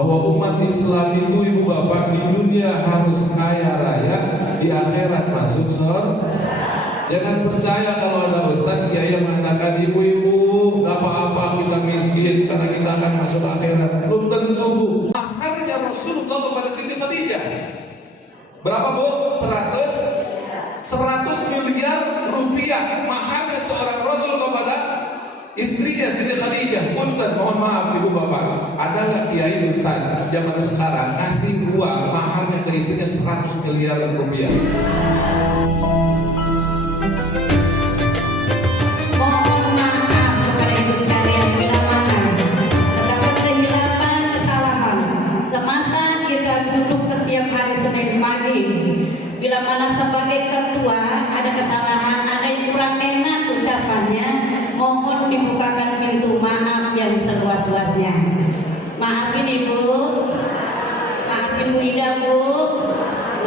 bahwa umat Islam itu ibu bapak di dunia harus kaya raya, di akhirat masuk surga. Jangan percaya kalau ada ustaz kiai yang mengatakan ibu-ibu gak apa-apa kita miskin karena kita akan masuk akhirat. Belum tentu bu. Maharnya Rasulullah kepada Siti Khadijah berapa bu? 100 miliar rupiah maharnya seorang Rasul kepada istrinya Siti Khadijah. Punten, mohon maaf ibu bapak, ada nggak kiai ustaz zaman sekarang ngasih uang maharnya ke istrinya 100 miliar rupiah? Mohon maaf kepada ibu sekalian bila mana terdapat kehilapan kesalahan semasa kita duduk setiap hari Senin pagi. Bila mana sebagai ketua ada kesalahan, ada yang kurang enak ucapannya, mohon dibukakan pintu maaf yang seluas-luasnya. Maafin ibu, maafin Bu Ida bu.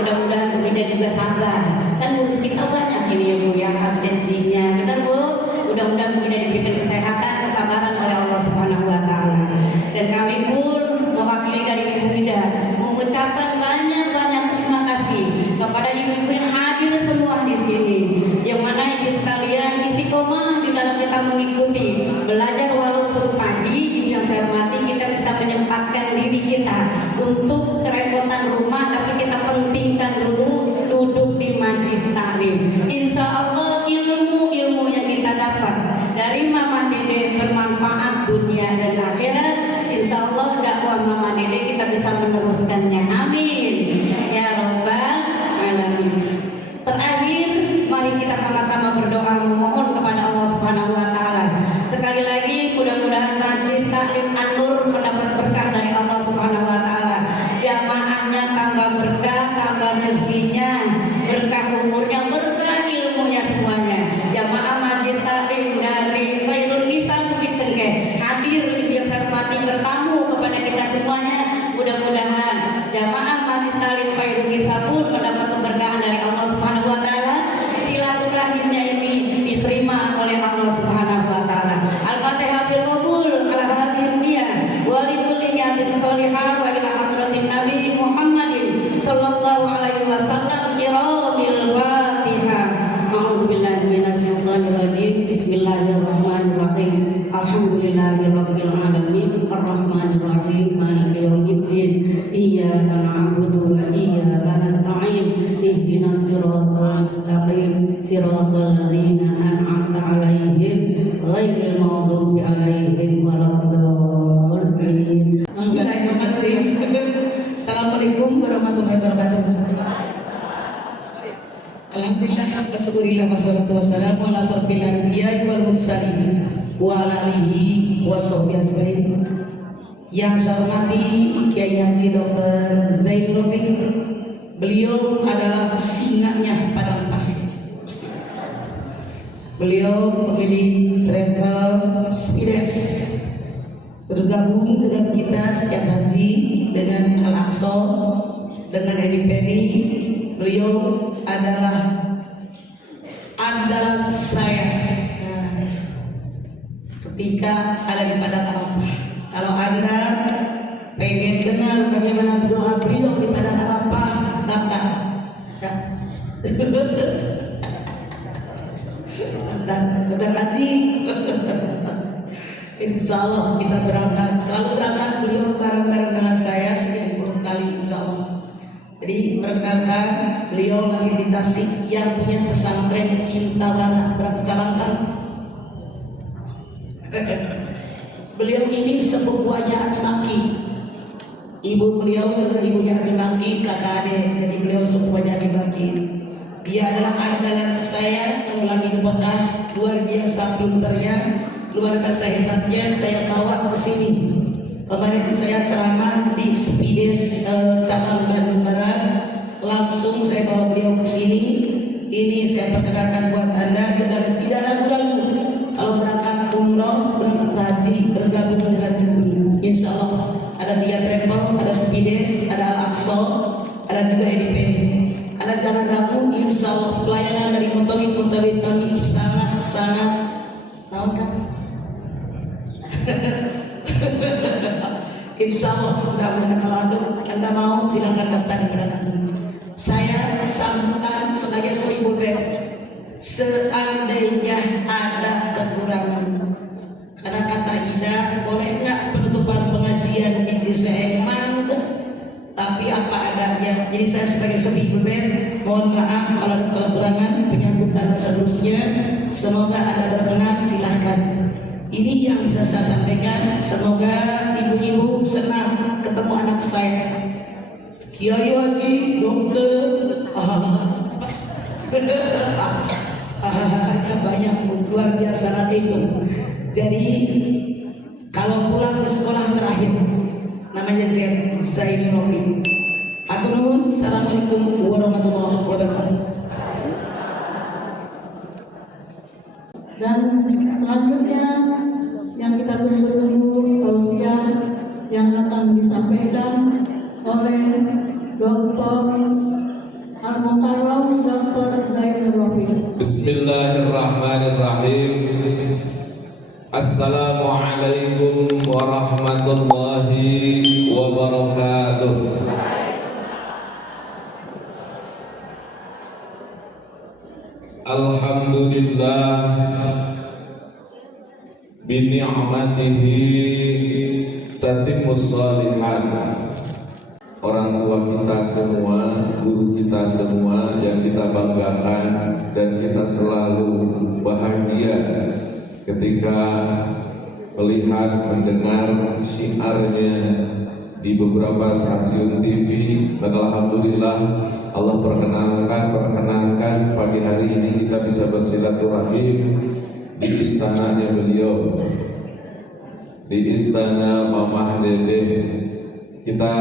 Mudah-mudahan Bu Ida juga sabar. Kan urus kita banyak ini ya Bu ya, absensinya. Benar Bu? Mudah-mudahan Bu Ida diberikan kesehatan, kesabaran oleh Allah Subhanahu wa taala. Dan kami pun mewakili dari Ibu Ida mengucapkan banyak-banyak terima kasih kepada ibu-ibu yang hadir semua di sini. Yang mana ibu sekalian istiqomah di dalam kita mengikuti belajar walaupun pagi. Ibu yang saya hormati, kita bisa menyempatkan diri kita untuk kerepotan rumah, tapi kita pentingkan dulu duduk di majlis taklim. Insya Allah ilmu yang kita dapat dari Mama Dede bermanfaat dunia dan akhirat. Insya Allah dakwah Mama Dede kita bisa meneruskannya. Amin ya Rabbal Alamin. Terakhir, mari kita sama-sama berdoa memohon kepada Allah Subhanahu wa taala. Sekali lagi mudah-mudahan majlis taklim An-Nur mendapat berkah dari Allah Subhanahu wa taala. Jamaahnya tambah berkah, tambah rezekinya, berkah umurnya, berkah ilmunya semuanya. Jamaah majlis taklim dari Khairun Nisa Bukit Cengkeh hadir ibu yang saya hormati bertamu kepada kita semuanya. Mudah-mudahan jamaah majlis taklim Khairun Nisa pun mendapat keberkahan dari Allah Subhanahu wa taala. Silaturahimnya ini diterima oleh Allah Subhanahu wa taala. Al-Fatihah bil qabul ala hadirin niyah wa li kulli niyatin shalihah wa ila hadratin Nabi Muhammadin sallallahu alaihi wasallam kiramil Fatihah. A'udzu billahi minasyaitonir rajim. Bismillahirrahmanirrahim. Alhamdulillahirabbil alamin arrahmanir rahim maliki yaumiddin. Iyyaka na'budu wa iyyaka nasta'in. Ihdinas siratal mustaqim. Siratal ladzina an'amta 'alaihim ghairil maghdubi 'alaihim waladdallin. Bismillahirrahmanirrahim. Assalamualaikum warahmatullahi wabarakatuh. Alhamdulillah, kasyukurillah, wassalatu wassalamu ala asrofil anbiya'i wal mursalin wa ala alihi wa sahbihi ajmain. Yang saya hormati Kiai Haji Dr. Zainul Rafiq, beliau adalah singanya Padang Pasir. Beliau pemilik travel Spides, bergabung dengan kita setiap haji dengan Al-Aqsa, dengan Edi Penny. Beliau adalah andalan saya ketika ada di Padang Arafah. Kalau Anda pengen dengar bagaimana doa beliau di Padang Arafah, daftar. Daftar haji. Insya Allah kita berangkat, selalu berangkat beliau bareng-bareng dengan saya sekian puluh kali insya Allah. Jadi perkenalkan, beliau lahir di Tasik yang punya pesantren Cinta Bana. Berapa cabang kan? Beliau ini sepupuannya Adi Maki. Ibu beliau dengan ibunya Adi Maki, kakak adik. Jadi beliau sepupuannya Adi Maki. Dia adalah andalan saya yang lagi di Mekah, luar biasa pinternya, luar biasa hebatnya. Saya bawa ke sini. Kemarin saya ceramah di Spides cabang Bandung Barat, langsung saya bawa beliau ke sini. Ini saya perkenalkan buat Anda biar tidak ragu-ragu kalau berangkat umroh, berangkat haji, bergabung dengan kami. Insya Allah ada 3 travel, ada Spides, ada Al-Aqsa, ada juga EDP. Anda jangan ragu, insya Allah pelayanan dari Mutawid kami sangat naon kan? Insya Allah mudah-mudahan kalau anda mau silakan daftar kepada kami. Saya sambutan sebagai sohibul bed. Seandainya ada kekurangan, karena kata Ida, boleh nggak penutupan pengajian di Ciseeng tapi apa adanya. Jadi saya sebagai sohibul bed mohon maaf kalau ada kekurangan penyambutan dan seterusnya. Semoga anda berkenan, silahkan. Ini yang bisa saya sampaikan. Semoga ibu-ibu senang ketemu anak saya. Kiai Haji, dokter, banyak luar biasa itu. Jadi kalau pulang ke sekolah terakhir, namanya Zainul Rofi. Hatur nuhun. Assalamualaikum warahmatullahi wabarakatuh. Dan selanjutnya yang kita tunggu-tunggu tausiah yang akan disampaikan oleh Dr. Al-Mukarram Dr. Zainul Rofi. Bismillahirrahmanirrahim. Assalamualaikum warahmatullahi wabarakatuh. Alhamdulillah bini'matihi tatimmus shalihat. Orang tua kita semua, guru kita semua yang kita banggakan dan kita selalu bahagia ketika melihat, mendengar syiarnya di beberapa stasiun TV. Dan alhamdulillah Allah perkenankan pagi hari ini kita bisa bersilaturahim di istananya beliau, di istana Mamah Dedeh. Kita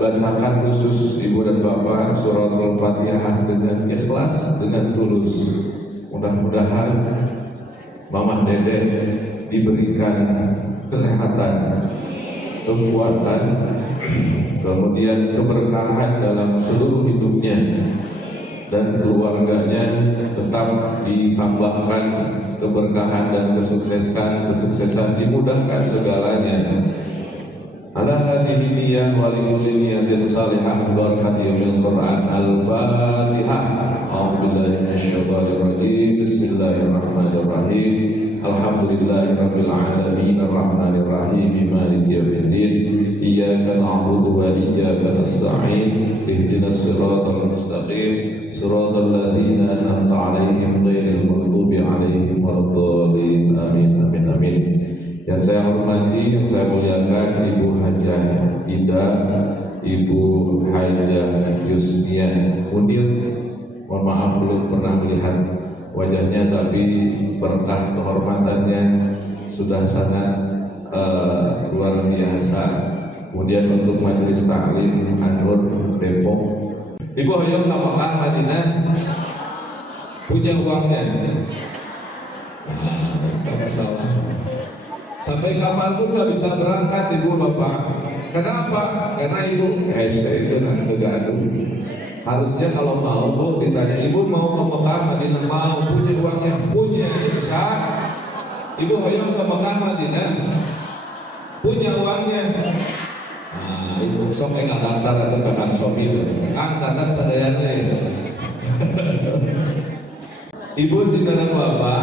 bacakan khusus ibu dan bapak suratul Fatihah dengan ikhlas, dengan tulus. Mudah-mudahan Mamah Dedeh diberikan kesehatan, kekuatan, kemudian keberkahan dalam seluruh hidupnya, dan keluarganya tetap ditambahkan keberkahan dan kesuksesan, dimudahkan segalanya. Ala hadhihi niyyah wa likulli niyatin salihah barakati yaumil Qur'an. Al-Fatihah. A'udzubillahi minasyaitonir rajim. Bismillahirrahmanirrahim. Alhamdulillahirabbil alamin arrahmanir rahim maliki yaumiddin. Iyyaka na'budu wa iyyaka nasta'in. Ihdinas siratal mustaqim. Siratal ladzina an'amta 'alaihim ghairil maghdubi 'alaihim waladdallin. Amin amin amin. Yang saya hormati, yang saya muliakan Ibu Hajah Ida, Ibu Hajah Yusniah Munir. Mohon maaf belum pernah melihat wajahnya, tapi berkah kehormatannya sudah sangat luar biasa. Kemudian untuk Majelis Taklim Anur Depok, Ibu hoyong ke Mekah Madinah, punya uangnya, tak masalah. Sampai kapanpun nggak bisa berangkat ibu bapak. Kenapa? Karena ibu itu nanti gaduh. Harusnya kalau mau bu ditanya, ibu mau ke Mekah Madinah, mau, punya uangnya, punya, bisa. Ibu hoyong ke Mekah Madinah, punya uangnya. Nah, ibu sok enggak daftar atau bahkan suami kan catat sadayana. Ibu saudara bapak,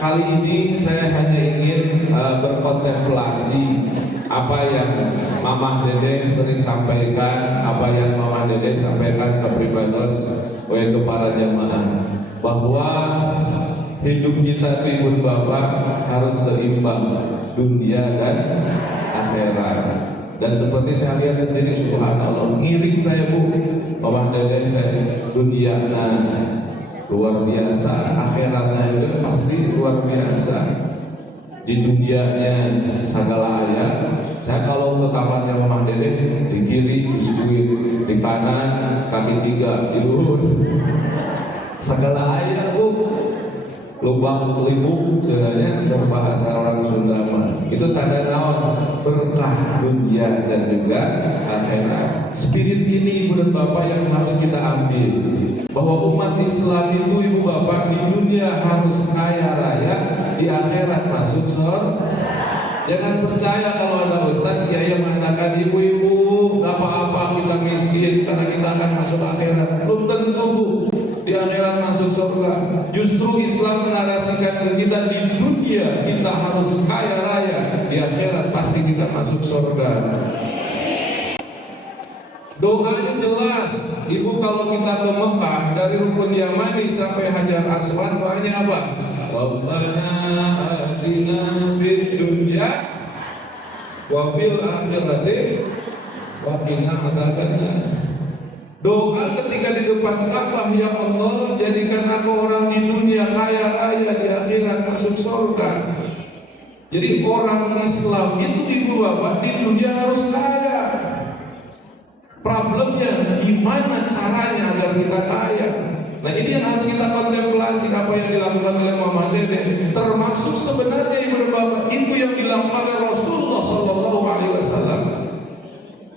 kali ini saya hanya ingin berkontemplasi apa yang Mamah Dedeh sering sampaikan, apa yang Mamah Dedeh sampaikan ke pribados, ke para jamaah, bahwa hidup kita ibu bapak harus seimbang dunia dan akhirat. Dan seperti saya lihat sendiri, subhanallah, ngiring saya bu, Mamah Dedeh dunia luar biasa, akhiratnya juga pasti luar biasa. Di dunianya segala ayat. Saya kalau ke kamarnya Mamah Dedeh, di kiri biskuit, di kanan kaki tiga, di luhur segala ayat bu, lubang limung sebenarnya bahasa orang Sunda mah. Itu tanda naon berkah dunia dan juga akhirat. Spirit ini ibu dan bapak yang harus kita ambil, bahwa umat Islam itu ibu bapak di dunia harus kaya raya, di akhirat masuk surga. Jangan percaya kalau ada ustaz kiai yang mengatakan ibu-ibu gak apa-apa kita miskin karena kita akan masuk akhirat. Belum tentu bu, di akhirat masuk surga. Justru Islam menarasikan ke kita di dunia kita harus kaya raya, di akhirat pasti kita masuk surga. Doanya jelas. Ibu kalau kita ke Mekah dari Rukun Yamani sampai Hajar Aswad doanya apa? Rabbana atina fid dunya wa fil akhirati wa qina adzabannar. Doa ketika di depan Ka'bah, ya Allah jadikan aku orang di dunia kaya raya, di akhirat masuk surga. Jadi orang Islam itu ibu bapak di dunia harus kaya. Problemnya gimana caranya agar kita kaya? Nah ini yang harus kita kontemplasi apa yang dilakukan oleh Muhammad Dede. Termasuk sebenarnya ibu dan bapak itu yang dilakukan oleh Rasulullah Sallallahu Alaihi Wasallam.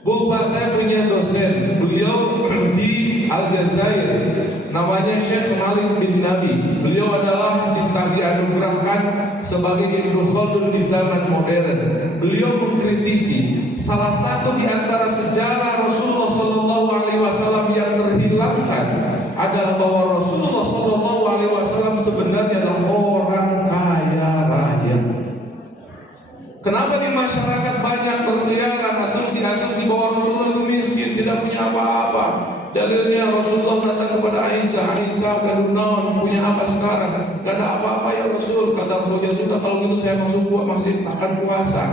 Bu, Pak, saya punya dosen, beliau di Aljazair, namanya Syekh Malik bin Nabi. Beliau adalah dianugerahkan sebagai Ibnu Khaldun di zaman modern. Beliau mengkritisi salah satu di antara sejarah Rasulullah Sallallahu Alaihi Wasallam yang terhilangkan adalah bahwa Rasulullah Sallallahu Alaihi Wasallam sebenarnya adalah orang kaya raya. Kenapa di masyarakat banyak berkeliaran asumsi-asumsi bahwa Rasulullah itu miskin, tidak punya apa-apa? Dalilnya Rasulullah datang kepada Aisyah, kadung naon, punya apa sekarang? Gak ada apa-apa ya Rasul. Kata Rasulullah, sudah kalau gitu saya masuk masih akan puasa.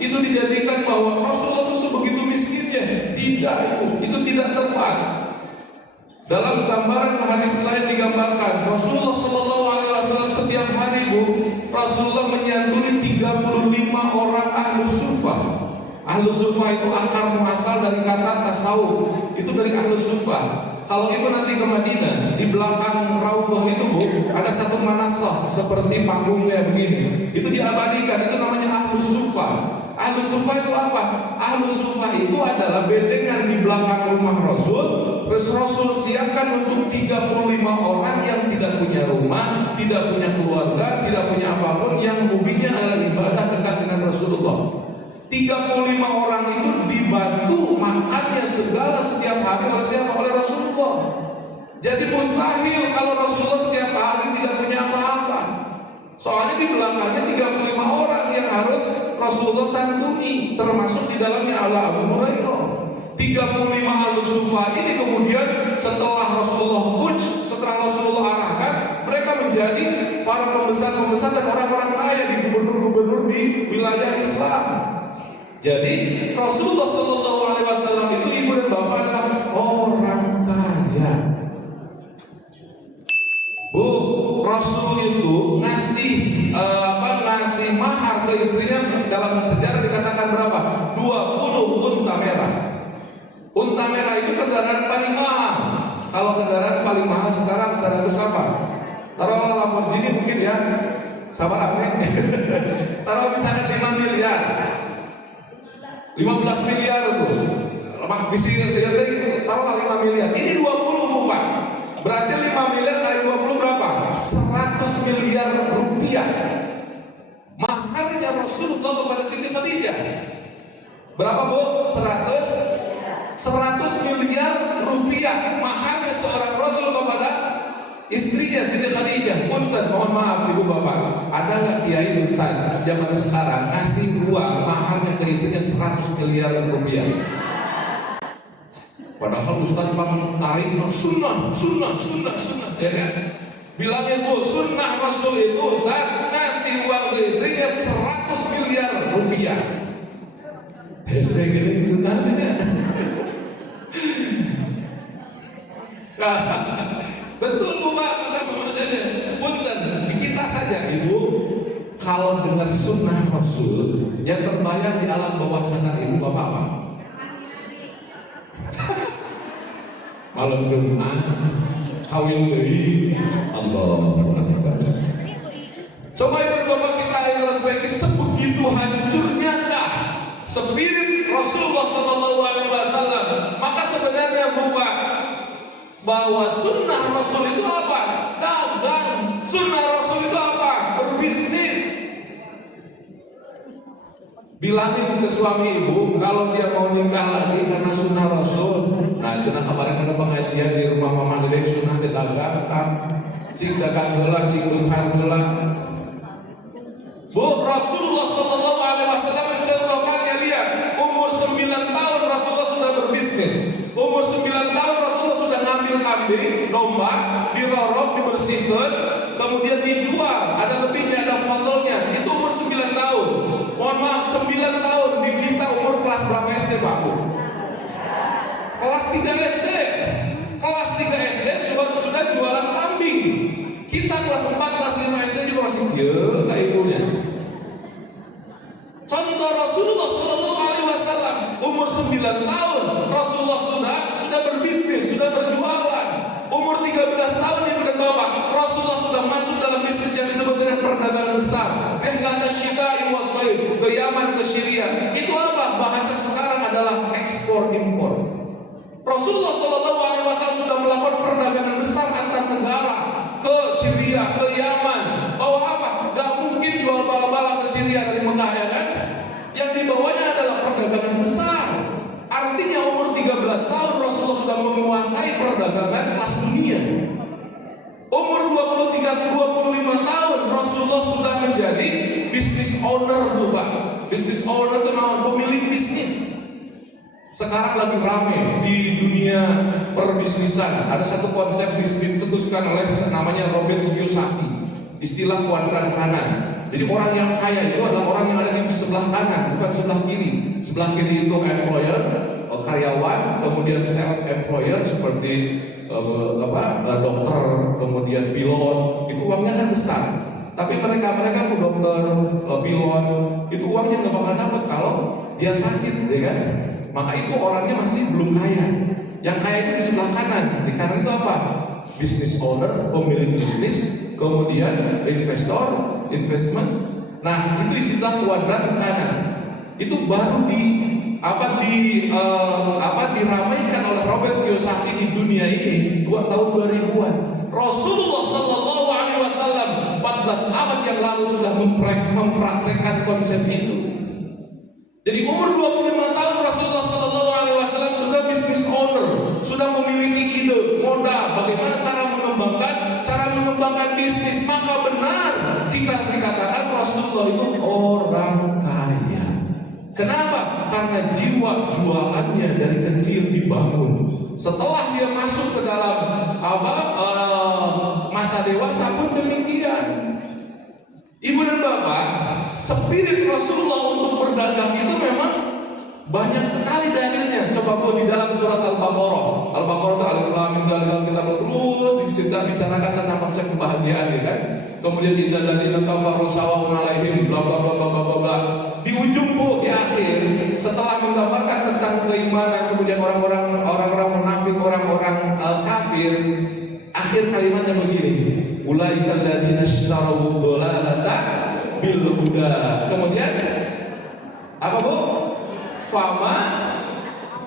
Itu dijadikan bahwa Rasulullah itu sebegitu miskinnya. Tidak, itu tidak tepat. Dalam gambaran hadis lain digambarkan Rasulullah Sallallahu Alaihi Wasallam setiap hari bu, Rasulullah menyantuni 35 orang ahlu sufah. Ahlu sufah itu akar muasal dari kata tasawuf, itu dari ahlu sufah. Kalau ibu nanti ke Madinah, di belakang Raudhah itu bu, ada satu manasah seperti panggungnya begini. Itu diabadikan, itu namanya ahlu sufah. Ahlu sufah itu apa? Ahlu sufah itu adalah bedengan di belakang rumah Rasul. Rasul siapkan untuk 35 orang yang tidak punya rumah, tidak punya keluarga, tidak punya apapun, yang hobinya adalah ibadah dekat dengan Rasulullah. 35 orang itu dibantu makannya segala setiap hari oleh siapa? Oleh Rasulullah. Jadi mustahil kalau Rasulullah setiap hari tidak punya apa-apa. Soalnya di belakangnya 35 orang yang harus Rasulullah santuni, termasuk di dalamnya Abu Hurairah. 35 al-sufah ini kemudian setelah Rasulullah setelah Rasulullah arahkan, mereka menjadi para pembesar-pembesar dan orang-orang kaya di gubernur-gubernur di wilayah Islam. Jadi Rasulullah Sallallahu Alaihi Wasallam itu ibu dan bapak adalah orang kaya. Bu, Rasul itu ngasih ngasih mahar ke istrinya dalam sejarah dikatakan berapa? 20 unta merah. Unta merah itu kendaraan paling mahal. Kalau kendaraan paling mahal sekarang harus apa? Taruh Lamborghini mungkin ya. Sabar amin. Taruh misalnya 5 miliar. 15 miliar itu. Lemak bisi taruhlah 5 miliar. Ini 20 bukan. Berarti 5 miliar kali 20 berapa? 100 miliar rupiah. Maharnya Rasulullah kepada Siti Khadijah. Berapa bu? 100 miliar rupiah maharnya seorang Rasul kepada istrinya Siti Khadijah. Punten, mohon maaf ibu bapak, ada nggak kiai ustaz zaman sekarang ngasih uang maharnya ke istrinya 100 miliar rupiah? Padahal ustaz tarik sunnah, ya kan? Bilangin bu, sunnah Rasul itu ustaz ngasih uang ke istrinya 100 miliar rupiah. Hese gini sunnahnya. Nah, betul bu pak kata Muhammad Dede. Punten, di kita saja ibu, kalau dengan sunnah Rasul yang terbayang di alam bawah sadar ibu bapak apa? Malam Jumat kawin deui, Allahu Akbar. Coba ibu bapak kita introspeksi, sebegitu hancurnya kah spirit Rasulullah Sallallahu Alaihi Wasallam? Maka sebenarnya bukan bahwa sunnah Rasul itu apa? Dagang. Sunnah Rasul itu apa? Berbisnis. bilangin ke suami ibu kalau dia mau nikah lagi karena sunnah Rasul. Nah, cenah kemarin ada pengajian di rumah mama dedek sunnah teh dagang, cing dagang heula sing duhan heula. Bu, Rasulullah sallallahu alaihi wasallam mencontohkannya, lihat, umur 9 tahun Rasulullah sudah berbisnis. Umur 9 tahun Rasulullah sudah ngambil kambing, domba, dirorok, dibersihkan, kemudian dijual. Ada lebihnya, ada fotonya. Itu umur 9 tahun. Mohon maaf, 9 tahun kita umur kelas berapa SD, Pak Bu? Kelas 3 SD. Kelas 3 SD sudah jualan kambing. Kita kelas 4, kelas 5 SD juga masih kayak ibunya. Contoh Rasulullah Sallallahu Alaihi Wasallam umur 9 tahun Rasulullah sudah berbisnis, sudah berjualan. Umur 13 tahun ibu dan bapak Rasulullah sudah masuk dalam bisnis yang disebut dengan perdagangan besar. Rihlatas syita'i wa shaif, ke Yaman, ke Syria. Itu apa? Bahasa sekarang adalah ekspor impor. Rasulullah Sallallahu Alaihi Wasallam sudah melakukan perdagangan besar antar negara, ke Syria, ke Yaman. Bawa apa? Gak mungkin jual bala-bala ke Syria dari Mekah, ya kan? Yang dibawanya adalah perdagangan besar. Artinya umur 13 tahun Rasulullah sudah menguasai perdagangan kelas dunia. Umur 23-25 tahun Rasulullah sudah menjadi business owner, Pak. Business owner itu pemilik bisnis. Sekarang lagi rame di dunia perbisnisan. Ada satu konsep bisnis dicetuskan oleh namanya Robert Kiyosaki, istilah kuadran kanan. Jadi orang yang kaya itu adalah orang yang ada di sebelah kanan, bukan sebelah kiri. Sebelah kiri itu employer, karyawan, kemudian self employer seperti dokter, kemudian pilot. Itu uangnya kan besar. Tapi mereka dokter, pilot, itu uangnya nggak bakal dapat kalau dia sakit, ya kan? Maka itu orangnya masih belum kaya. Yang kaya itu di sebelah kanan. Di kanan itu apa? Business owner, pemilik bisnis, kemudian investor, investment. Nah, itu istilah kuadran kanan. Itu baru diramaikan oleh Robert Kiyosaki di dunia ini 2 tahun 2000-an. Rasulullah Sallallahu Alaihi Wasallam 14 abad yang lalu sudah mempraktekkan konsep itu. Jadi umur 25 tahun Rasulullah Sallallahu Alaihi Wasallam sudah business owner, sudah memiliki ide, modal, bagaimana cara mengembangkan bisnis. Maka benar jika dikatakan Rasulullah itu orang kaya. Kenapa? Karena jiwa jualannya dari kecil dibangun. Setelah dia masuk ke dalam masa dewasa pun demikian. Ibu dan bapak, spirit Rasulullah untuk berdagang itu memang banyak sekali dalilnya. Coba Bu di dalam surat Al-Baqarah. Al-Baqarah itu alif lam mim dzalikal kitab, terus dibicarakan tentang konsep kebahagiaan, ya kan? Kemudian innal ladzina kafaru sawa'un 'alaihim bla bla bla bla bla bla. Di ujung Bu, di akhir, setelah menggambarkan tentang keimanan, kemudian orang-orang munafik, orang-orang kafir, akhir kalimatnya begini. Ulaikal ladzina ishtaraw ad-dhalalata bil huda. Kemudian apa Bu?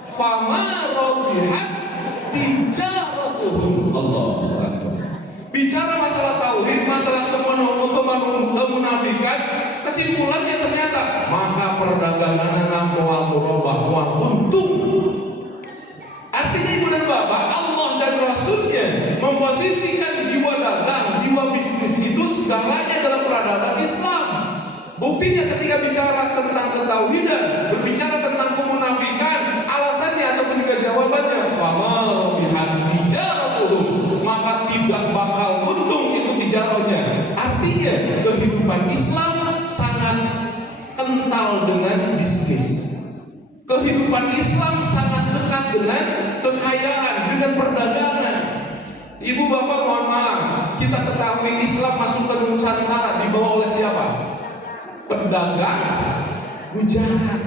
Fama rabihat tijaratuhum. Allahu Akbar. Bicara masalah tauhid, masalah kemunafikan, kesimpulannya ternyata maka perdagangan moal murabah wa untung. Artinya ibu dan bapak, Allah dan Rasulnya memposisikan jiwa dagang, jiwa bisnis itu segalanya dalam peradaban Islam. Buktinya ketika bicara tentang ketauhidan, berbicara tentang kemunafikan, alasannya ataupun juga jawabannya, famal bihan tijaratuhum, maka tidak bakal untung itu tijarahnya. Artinya kehidupan Islam sangat kental dengan bisnis. Kehidupan Islam sangat dekat dengan kekayaan, dengan perdagangan. Ibu bapak mohon maaf, kita ketahui Islam masuk ke Nusantara dibawa oleh siapa? Pedagang Gujarat.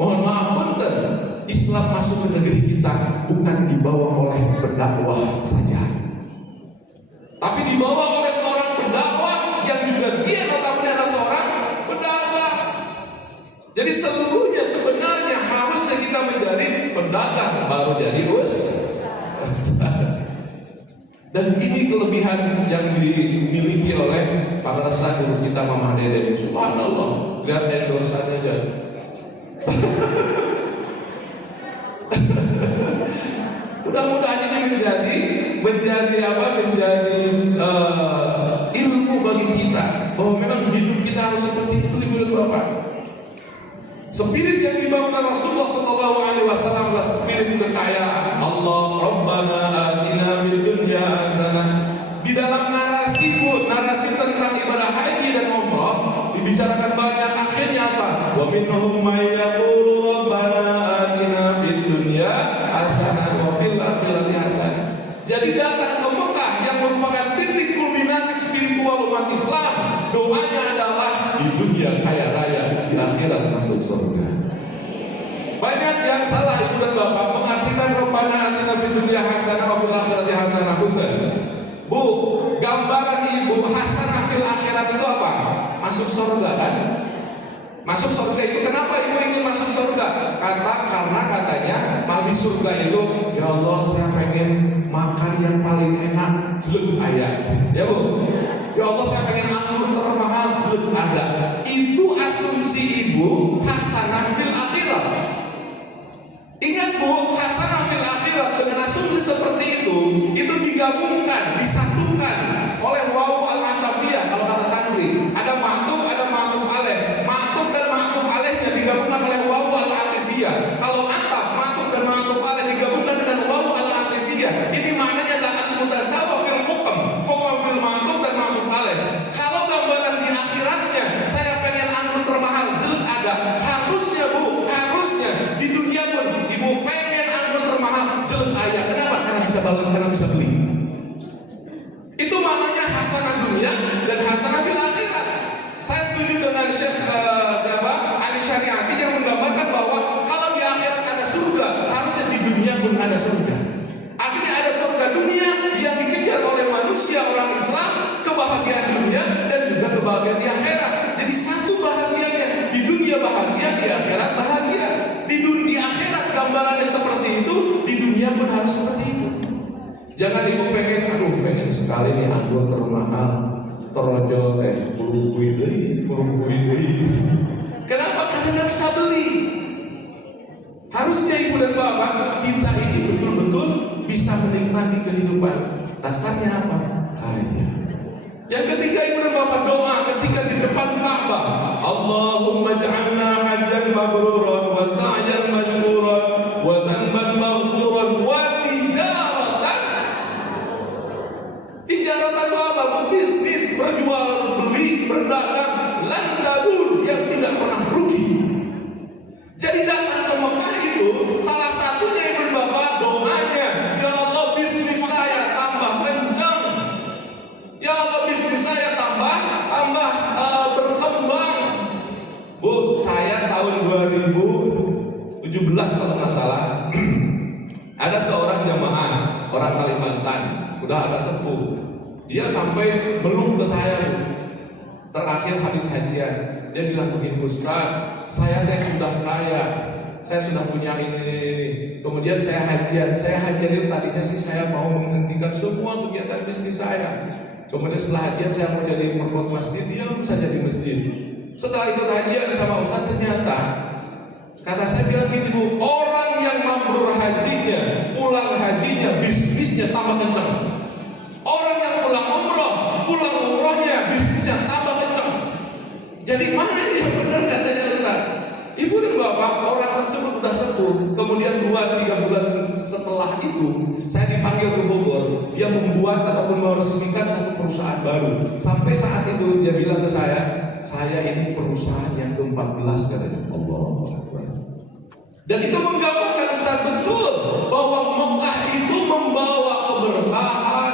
Mohon maaf punten, Islam masuk ke negeri kita bukan dibawa oleh pendakwah saja, tapi dibawa oleh seorang pendakwah yang juga dia notabene adalah seorang pedagang. Jadi seluruhnya sebenarnya harusnya kita menjadi pedagang baru jadi ustaz. Dan ini kelebihan yang dimiliki oleh para guru kita Mama Dede. Subhanallah. lihat endorsannya aja. Mudah-mudahan ini menjadi ilmu bagi kita bahwa memang hidup kita harus seperti itu, Ibu dan Bapak. Spirit yang dibangun oleh Rasulullah SAW adalah spirit kekayaan. Allah Rabbana atina fid dunya hasanah. Di dalam narasi tentang ibadah haji dan umrah dibicarakan banyak. Akhirnya apa? Wa minhum may yaqulu Rabbana atina fid dunya hasanah wa fil akhirati hasanah. Jadi datang ke Mekah yang merupakan titik kulminasi spiritual umat Islam, doanya adalah di dunia kaya raya, di akhirat masuk surga. Banyak yang salah, Ibu dan Bapak, mengartikan Rabbana atina fid dunya hasanah wa fil akhirati hasanah. Punten. Bu, gambaran Ibu hasanah fil akhirat itu apa? Masuk surga kan? Masuk surga itu kenapa Ibu ingin masuk surga? Karena katanya mal di surga itu, ya Allah saya pengen makan yang paling enak, jelek ayam. Ya Bu? Ya Allah saya pengen anggur termahal, jelek ada. Itu asumsi Ibu hasanah fil akhirat. Ingat Bu, hasanah fil akhirat dengan asumsi seperti itu digabungkan, disatukan oleh wawu al-atafiyah. Kalau kata santri, ada ma'tuf, ada ma'tuf alaih. Ma'tuf dan ma'tuf alaihnya digabungkan oleh wawu al-atafiyah. Kalau ataf, ma'tuf dan ma'tuf alaih digabungkan dengan wawu al-atafiyah. Ini maknanya adalah al-mutasawa fil hukum fil ma'tuf dan ma'tuf alaih. Kalau gambaran di akhiratnya, saya pengen anggur termahal, jelek ada. Harusnya Bu, di dunia pun Ibu pengen anggur termahal, jelek ayah. Kenapa? Karena bisa beli. Itu maknanya hasanah dunia dan hasanah fil akhirat. Saya setuju dengan Syekh Ali Syariati yang menggambarkan bahwa kalau di akhirat ada surga, harusnya di dunia pun ada surga. Artinya ada surga dunia yang dikejar oleh manusia orang Islam, kebahagiaan dunia dan juga kebahagiaan di akhirat. Jadi satu bahagianya, di dunia bahagia, di akhirat bahagia. Di akhirat gambarannya seperti itu, di dunia pun harus seperti itu. Jangan Ibu pengen sekali nih anggur termahal, terojol puluh duit. Kenapa? Karena nggak bisa beli. Harusnya Ibu dan Bapak, kita ini betul-betul bisa menikmati kehidupan. Dasarnya apa? Kaya. Yang ketiga Ibu dan Bapak, doa ketika di depan Ka'bah. Allahumma ja'alna hajjan mabruran wa sa'yan mashkuran wa dhanban maghfuran wa tijaratan itu apa? Bisnis, berjual beli, berdagang, lantabur yang tidak pernah rugi. Jadi datang ke Mekah itu salah satunya Ibu dan Bapak doanya, ya Allah bisnis saya tambah kencang, ya Allah bisnis saya tambah berkembang. Bu, saya tahun 2017 kalau nggak salah ada seorang jamaah orang Kalimantan, udah agak sepuh. Dia sampai meluk ke saya, terakhir habis hajian. Dia bilang begini, Ustaz, saya sudah kaya, saya sudah punya ini. Kemudian saya hajian itu tadinya sih saya mau menghentikan semua kegiatan bisnis saya. Kemudian setelah hajian saya mau jadi perbuat masjid, dia bisa jadi masjid. Setelah ikut hajian sama Ustaz, ternyata kata saya bilang gitu Bu, orang yang mabrur hajinya, pulang hajinya, bisnisnya tambah kencang. Orang yang pulang umrohnya, bisnisnya tambah kencang. Jadi mana ini yang benar katanya Ustaz? Ibu dan Bapak, orang tersebut sudah sepuh. Kemudian 2-3 bulan setelah itu, saya dipanggil ke Bogor. Dia membuat ataupun meresmikan satu perusahaan baru. Sampai saat itu dia bilang ke saya ini perusahaan yang ke-14 katanya. Allahu Akbar. Dan itu menggambarkan Ustaz betul bahwa Mekah itu membawa keberkahan.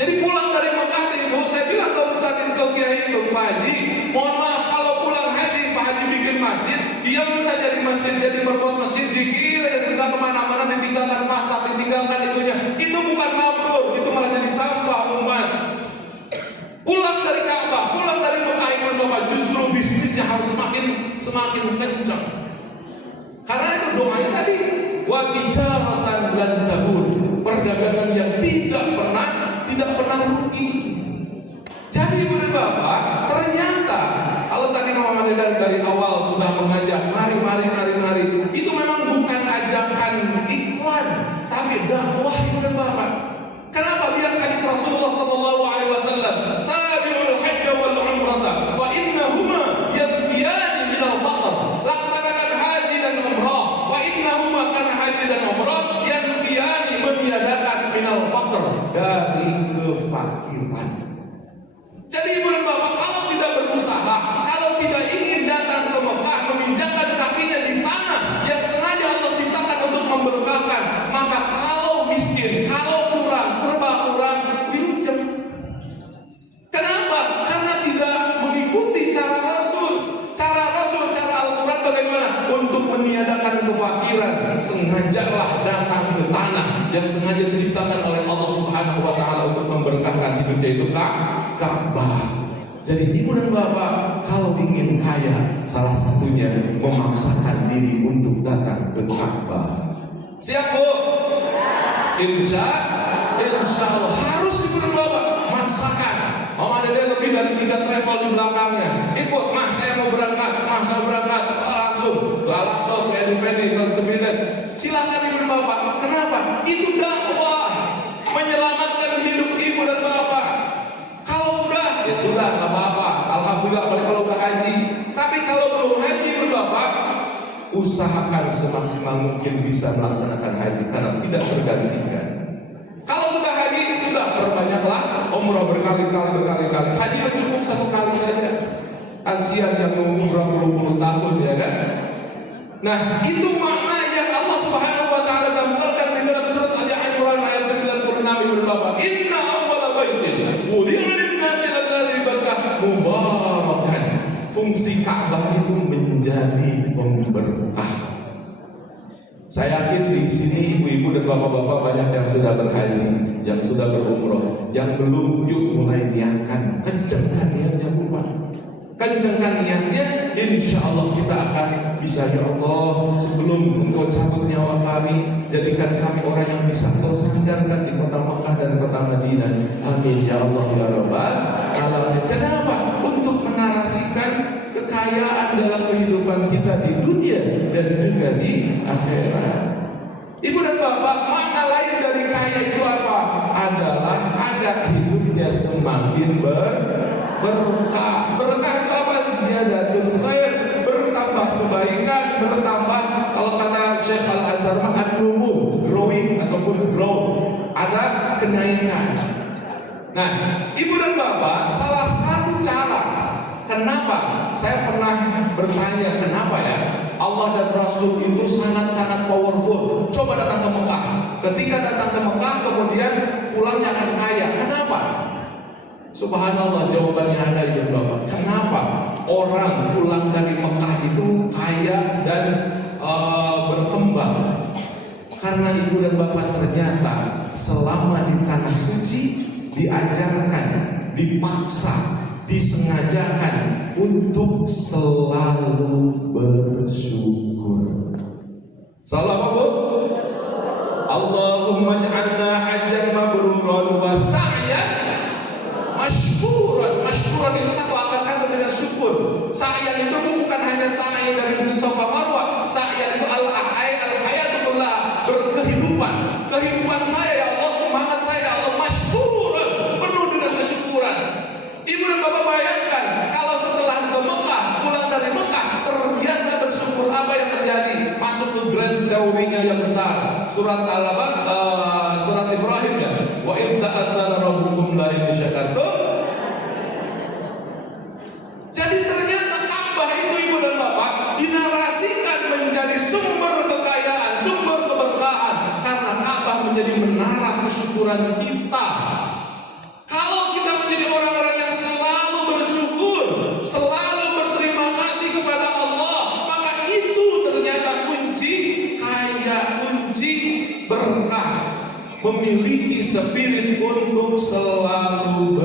Jadi pulang dari Mekah Ibu, saya bilang ke Ustaz ke Kiai itu, Pak Haji, mohon maaf kalau pulang haji Pak Haji bikin masjid, diam saja di masjid, jadi berbuat masjid zikir aja, tidak kemana-mana, ditinggalkan pasar, ditinggalkan itunya. Itu bukan mabrur, itu malah jadi sampah umat. Pulang dari Ka'bah, pulang dari Mekah Ibu Bapak, justru bisnisnya harus semakin kencang. Karena itu doanya tadi, wa tijaratan lan tabur, perdagangan yang tidak pernah rugi. Jadi Ibu dan Bapak, ternyata Kalau tadi Mama Deda dari awal sudah mengajak, mari, itu memang bukan ajakan iklan, tapi dakwah Ibu dan Bapak. Kenapa? Lihat hadis Rasulullah sallallahu alaihi wasallam, tabi'ul hajj wal umrata fa innahuma yanfiyani minal faqr. Laksanakan haji dan umrah, fa innahuma kan haji dan umrah yanfiyani, meniadakan minal faqr, dari kefakiran. Jadi Ibu dan Bapak, kalau tidak berusaha, kalau tidak ingin datang ke Mekah, menginjakkan kakinya di tanah yang sengaja Allah ciptakan untuk memberkahkan, maka kalau miskin, kalau kurang, serba kurang, dirujem. Kenapa? Karena tidak mengikuti cara Rasul. Cara Rasul, cara Al-Quran bagaimana? Untuk meniadakan kefakiran, sengajalah datang ke tanah yang sengaja diciptakan oleh Allah Subhanahu wa Ta'ala untuk memberkahkan hidupnya, itu Ka'bah. Jadi Ibu dan Bapak, kalau ingin kaya, salah satunya memaksakan diri untuk datang ke Ka'bah. Siap Bu? Insya Allah harus Ibu dan Bapak maksakan. Mama Dede lebih dari 3 travel di belakangnya. Ikut, Mak saya mau berangkat, Mak saya berangkat, langsung ke Edipedi, ke Sembiles. Silakan Ibu dan Bapak. Kenapa? Itu dakwah, menyelamatkan hidup Ibu dan Bapak. Kalau udah, ya sudah, nggak apa-apa. Alhamdulillah, apalagi kalau udah haji. Tapi kalau belum haji Ibu dan Bapak, usahakan semaksimal mungkin bisa melaksanakan haji karena tidak tergantikan. Kalau sudah haji, sudah perbanyaklah umrah berkali-kali. Haji cukup 1 kali saja. Kasihan yang nunggu berpuluh-puluh tahun, ya kan? Nah, itu makna yang Allah Subhanahu wa Ta'ala gambarkan di dalam surat Al-Imran ayat 96 Ibu dan Bapak. Inna awwala baitin wudi'a lin-nasi alladzi Bakkah mubarakan. Fungsi Ka'bah itu menjadi pemberkah. Saya yakin di sini ibu-ibu dan bapak-bapak banyak yang sudah berhaji, yang sudah berumroh, yang belum, yuk mulai niatkan, kencengkan niatnya Bu Pak. Kencengkan niatnya, insya Allah kita akan bisa. Ya Allah, sebelum Engkau cabut nyawa kami, jadikan kami orang yang bisa Engkau sandarkan di kota Mekah dan kota Madinah. Amin ya Allah ya Rabbal Alamin. Kenapa? Untuk menarasikan kekayaan dalam kehidupan kita di dunia dan juga di akhirat. Ibu dan Bapak, makna lain dari kaya itu apa? Adalah ada hidupnya semakin berkah. Berkah itu apa? Ziyadatul khair, bertambah kebaikan, bertambah, kalau kata Syekh Al-Azhar, an-numu, growing ataupun grow, ada kenaikan. Nah, Ibu dan Bapak, salah satu cara kenapa saya pernah bertanya, kenapa ya Allah dan Rasul itu sangat-sangat powerful. Coba datang ke Mekah. Ketika datang ke Mekah, kemudian pulangnya akan kaya. Kenapa? Subhanallah, jawabannya ada Ibu dan Bapak. Kenapa orang pulang dari Mekah itu kaya dan berkembang? Karena Ibu dan Bapak ternyata selama di tanah suci diajarkan, dipaksa, disengajakan untuk selalu bersyukur. Salah apa Bu? Allahumma ja'alna hajjan mabruran wa sa'yan mashkuran. Mashkuran itu satu akar kata dengan syukur. Sa'yan itu bukan hanya sa'i dari Bukit Safa Marwah. Sa'yan itu al-hayatu kullah, berkehidupan. Kehidupan saya ya Allah, semangat saya ya Allah, mashkuran, penuh dengan kesyukuran. Ibu dan Bapak bayangkan, kalau setelah ke Mekah, pulang dari Mekah, terbiasa bersyukur, apa yang terjadi? Masuk ke grand teorinya yang besar, surat surat Ibrahim ya. Wa idza adzana rabbukum la in syakartum. Jadi ternyata Ka'bah itu Ibu dan Bapak dinarasikan menjadi sumber kekayaan, sumber keberkahan, karena Ka'bah menjadi menara kesyukuran kita. Kalau kita menjadi orang-orang yang selalu bersyukur, selalu berterima kasih kepada Allah, maka itu ternyata kunci kaya, kunci berkah. Memiliki spirit untuk selalu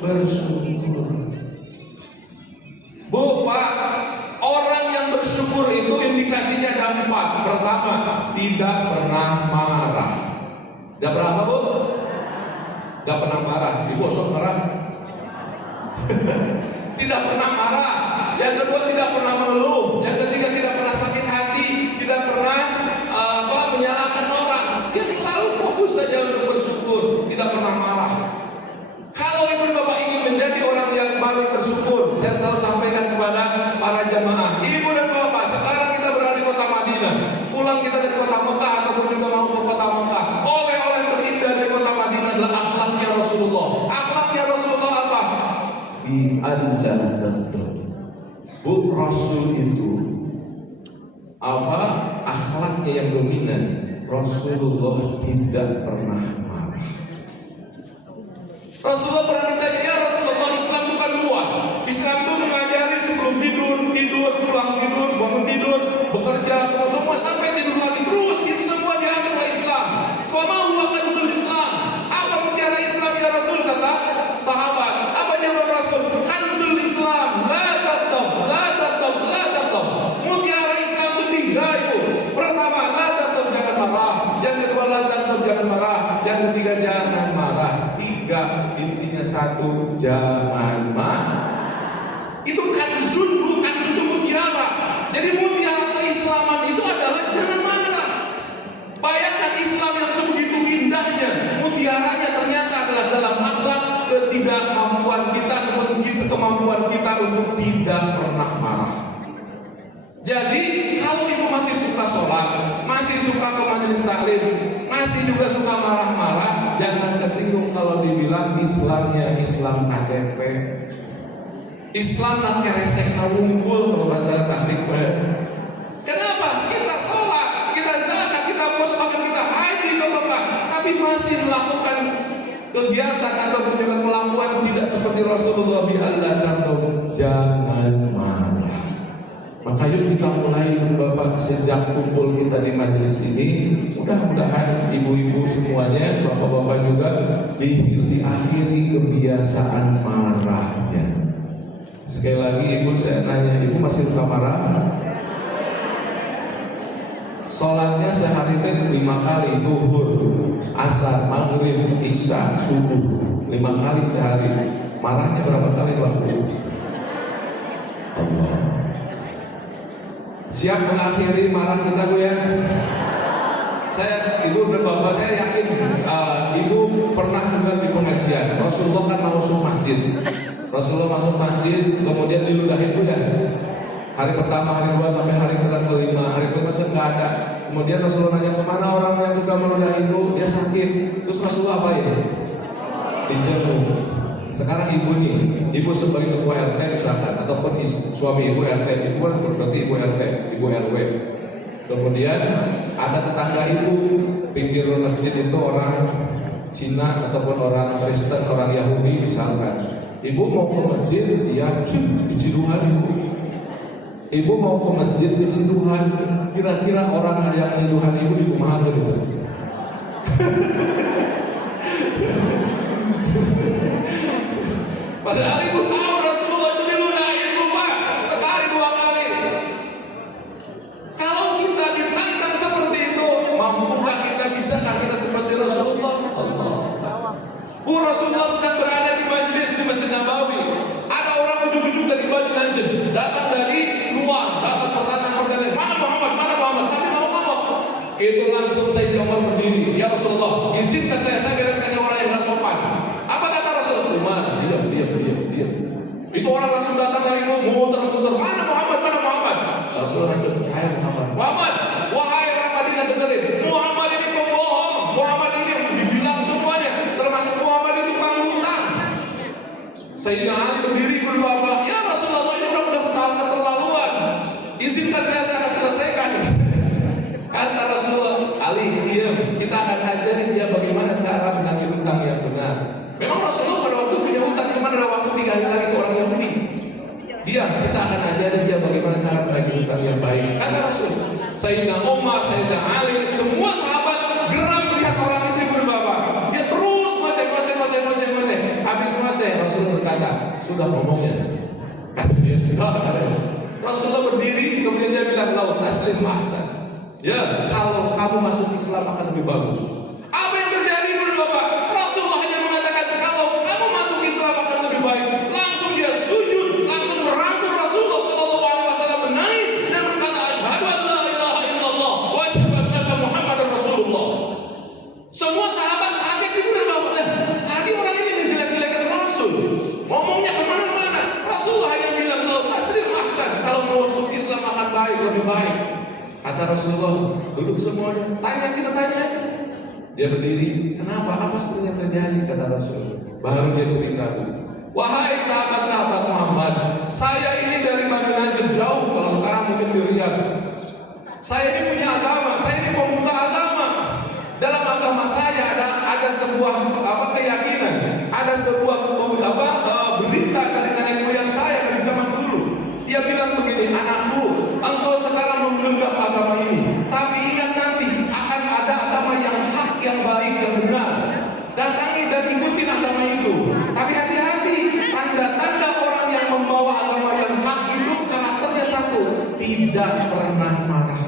bersyukur. Bu, Pak, orang yang bersyukur itu indikasinya ada 4. Pertama, tidak pernah marah. Tidak pernah apa Bu? Gak pernah marah. Ibu osok marah? tidak pernah marah. Yang kedua, tidak pernah mengeluh. Yang ketiga, tidak pernah sakit hati, tidak pernah menyalahkan orang. Dia selalu fokus saja untuk bersyukur, tidak pernah marah. Kalau ibu bapak ingin menjadi orang yang paling bersyukur, saya selalu sampaikan kepada para jamaah, ibu dan bapak, sekarang kita berada di kota Madinah. Sepulang kita dari kota Mekah ataupun juga mau ke kota Mekah, oleh-oleh terindah dari kota Madinah adalah akhlaknya Rasulullah. Akhlaknya Rasulullah apa? Bi Allah tentu. Bu, Rasul itu apa? Akhlaknya yang dominan. Rasulullah tidak pernah marah. Rasulullah pernah ditanya, ya Rasulullah, Islam itu kan luas. Islam itu mengajari sebelum tidur, pulang tidur, bangun tidur, bekerja, terus semua sampai tidur lagi, terus itu semua diatur oleh Islam. Fama huwa kanzul Islam. Apa mutiara Islam ya Rasul, kata sahabat. Apa jawaban Rasul? Kanzul Islam, la tabtab, la tabtab, la tabtab. Mutiara Islam itu 3 itu. Pertama, la tabtab, jangan marah. Yang kedua, la tabtab, jangan marah. Yang ketiga, jangan marah. 3, intinya 1, jangan marah. Itu kanzun, bukan itu mutiara. Jadi mutiara keislaman itu adalah jangan marah. Bayangkan Islam yang sebegitu indahnya, mutiaranya ternyata adalah dalam akhlak ketidakmampuan kita ataupun kemampuan kita untuk tidak pernah marah. Jadi kalau ibu masih suka sholat, masih suka ke majelis taklim, masih juga suka marah-marah, jangan kesinggung kalau dibilang Islamnya Islam KTP, Islam nak keresek wungkul kalau bahasa Tasik. Kenapa? Kita sholat, kita zakat, kita puasa, bahkan kita haji ke Mekah, tapi masih melakukan kegiatan ataupun juga kelakuan tidak seperti Rasulullah. Bi Allah tardom, jangan marah. Maka yuk kita mulai Bapak sejak kumpul kita di majelis ini, mudah-mudahan ibu-ibu semuanya, bapak-bapak juga diakhiri kebiasaan marahnya. Sekali lagi ibu, saya nanya, ibu masih suka marah? Sholatnya sehari itu 5 kali, duhur, asar, maghrib, isya, subuh, 5 kali sehari. Marahnya berapa kali waktu? Allah. Siap mengakhiri marah kita, Bu ya? Saya, ibu dan bapak, saya yakin ibu pernah dengar di pengajian Rasulullah kan masuk masjid. Rasulullah masuk masjid, kemudian diludahin, Bu ya. Hari pertama, hari 2 sampai hari kelima, hari kelima itu nggak ada. Kemudian Rasulullah nanya, kemana orang yang juga meludahi itu? Dia sakit. Terus Rasulullah apa ini? Dijemur. Sekarang ibu nih, ibu sebagai ketua RT misalkan, ataupun suami ibu RT, ibu kan berarti ibu RT, ibu RW. Kemudian ada tetangga ibu, pinggir masjid itu orang Cina ataupun orang Kristen, orang Yahudi misalkan. Ibu mau ke masjid, dia di Ciduhan ibu. Ibu mau ke masjid di Ciduhan, kira-kira orang yang Ciduhan ibu di rumah gitu. Padahal ibu tahu Rasulullah itu diludahin, Bu, Pak, sekali 2 kali. Kalau kita ditantang seperti itu, mampukah kita, bisakah kita seperti Rasulullah? Allah. Bu, Rasulullah sedang berada di majelis di Masjid Nabawi. Ada orang ujuk-ujuk dari Bani Najm, datang dari luar, datang pertanyaan-pertanyaan, mana Muhammad, mana Muhammad, sampai ngomong-ngomong. Itu langsung Sayyidina Umar berdiri, ya Rasulullah, izinkan saya bereskan orang yang nggak sopan. Apa kata Rasulullah? Mana? Diam. Itu orang langsung datang lagi, muter-muter, mana Muhammad, mana Muhammad. Rasulullah itu, saya Muhammad, wahai orang Madinah dengerin, Muhammad ini pembohong, Muhammad ini dibilang semuanya, termasuk Muhammad itu tukang hutang. Sayyidina Ali berdiri berdoa, ya Rasulullah, ini udah keterlaluan, izinkan saya akan selesaikan. Kata Rasulullah, Ali diam, kita akan ajari dia bagaimana cara menagih hutang yang benar. Memang Rasulullah pada waktu punya hutang, cuma ada waktu 3 hari lagi ke orang Yahudi. Diam, kita akan ajari dia bagaimana cara menagih hutang yang baik. Kata Rasul, Sayyidina Umar, Sayyidina Ali, semua sahabat geram melihat orang itu, ibu dan bapak. Dia terus ngoceh. Habis ngoceh, Rasul berkata, sudah ngomongnya. Kata dia, sudah. Rasulullah berdiri, kemudian dia bilang, lau taslim mahsan. Ya, kalau kamu masuk Islam akan lebih bagus. Apa yang terjadi, ibu dan bapak? Rasulullah hanya mengatakan, kalau kamu masuk Islam akan lebih baik. Langsung dia sujud, semuanya baik. Kata Rasulullah, duduk semuanya, kita tanya aja. Dia berdiri, kenapa? Apa sebenarnya terjadi? Kata Rasulullah. Baru dia cerita tuh. Wahai sahabat-sahabat Muhammad, saya ini dari Madinah jauh, kalau sekarang mungkin di Riyadh. Saya ini punya agama, saya ini pemuka agama. Dalam agama saya ada sebuah keyakinan, ada sebuah berita dari nenek moyang saya dari zaman dulu. Dia bilang begini, anakku, engkau sekarang menggenggam agama ini, tapi ingat nanti akan ada agama yang hak, yang baik dan benar. Datangi dan ikutin agama itu. Tapi hati-hati, tanda-tanda orang yang membawa agama yang hak itu karakternya satu, tidak pernah marah.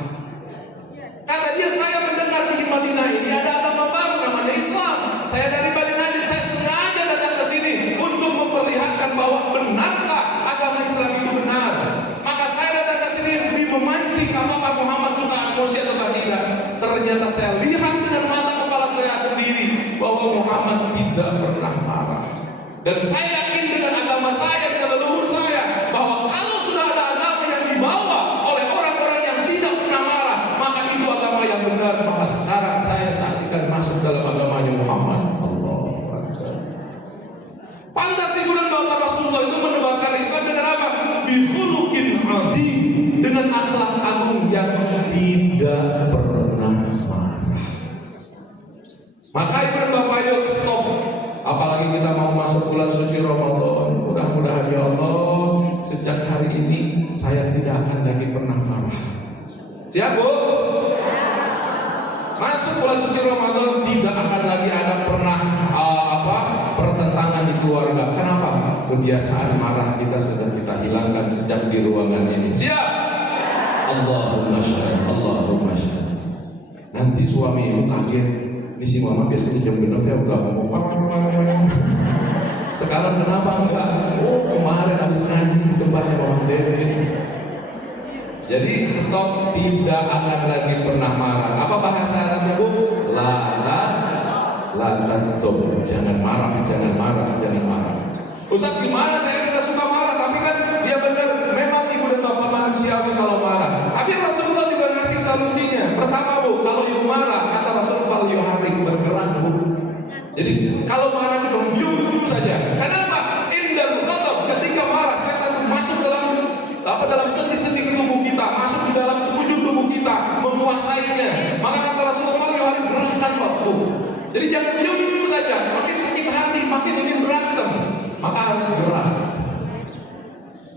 Kata dia, saya mendengar di Madinah ini ada agama baru namanya Islam. Saya dari Madinah, saya sengaja datang ke sini untuk memperlihatkan bahwa benarkah agama Islam itu benar. Maka saya datang ke sini lebih memancing apakah Muhammad suka emosi atau tidak. Ternyata saya lihat dengan mata kepala saya sendiri bahwa Muhammad tidak pernah marah. Dan saya yakin dengan agama saya, dengan leluhur saya, bahwa kalau sudah ada agama yang dibawa oleh orang-orang yang tidak pernah marah, maka itu agama yang benar. Maka sekarang saya saksikan masuk dalam agamanya Muhammad. Pantas ibu dan bapak Rasulullah itu menebarkan Islam dengan apa? Bihulukin adi, dengan akhlak agung yang tidak pernah marah. Maka ibu dan bapak, yuk stop. Apalagi kita mau masuk bulan suci Ramadan. Mudah-mudahan ya Allah, sejak hari ini saya tidak akan lagi pernah marah. Siap bu? Masuk bulan suci Ramadan tidak akan lagi ada pernah pertentangan di keluarga. Kenapa? Kebiasaan marah kita sudah kita hilangkan sejak di ruangan ini. Siap? Allahumma syahid, Allahumma syahid. Nanti suami ibu kaget. Ini si mama biasanya jam genapnya udah ngomong. Sekarang kenapa enggak? Oh kemarin habis ngaji di tempatnya Mama Dede. Jadi stop, tidak akan lagi pernah marah. Apa bahasa Arabnya bu? Lantas stop, jangan marah, jangan marah, jangan marah. Ustaz gimana saya kita suka marah, tapi kan dia benar, memang ibu dan bapak manusiawi kalau marah. Tapi Rasulullah juga ngasih solusinya. Pertama bu, kalau ibu marah, kata Rasulullah yuharrik, bergerak bu. Jadi kalau marah itu jangan diam saja. Kenapa? Indal ghadab, ketika marah setan masuk dalam sendi-sendi tubuh kita, masuk di dalam sekujur tubuh kita, menguasainya. Maka kata Rasulullah yuharrik, gerakan bu. Jadi jangan diam saja, makin sakit hati, makin ingin berantem, maka harus gerak.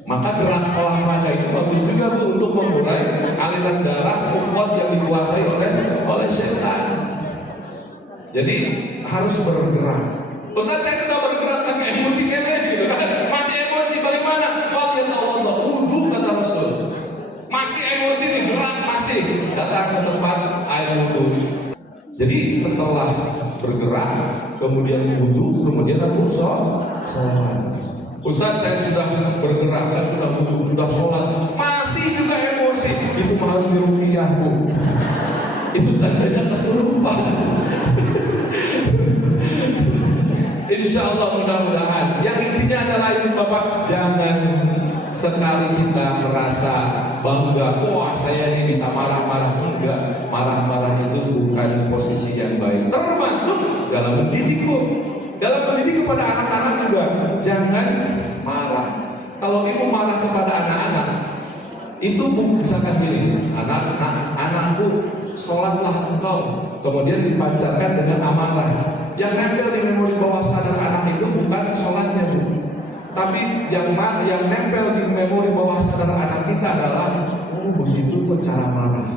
Maka gerak olahraga itu bagus juga bu untuk mengurai aliran darah ukot yang dikuasai oleh setan. Jadi harus bergerak. Ustaz saya sudah bergerak tapi emosi kene gitu kan, masih emosi bagaimana? Fal yatawadda, wudu kata Rasul. Masih emosi nih, gerak masih, datang ke tempat air wudu. Jadi setelah bergerak, kemudian wudu, kemudian aku sholat. Ustaz saya sudah bergerak, saya sudah wudu, sudah sholat, masih juga emosi, itu mah harus diruqyah bu. Itu tandanya kesurupan. Insya Allah mudah-mudahan. Yang intinya adalah ibu bapak, jangan sekali kita merasa bangga, wah saya ini bisa marah-marah. Enggak, marah-marah itu bukan posisi yang baik. Termasuk dalam mendidik bu. Dalam mendidik kepada anak-anak juga jangan marah. Kalau ibu marah kepada anak-anak, itu bu misalkan gini, anakku sholatlah engkau, kemudian dipancarkan dengan amarah. Yang nempel di memori bawah sadar anak itu bukan sholatnya bu, tapi yang nempel di memori bawah sadar anak kita adalah oh begitu tuh cara marah.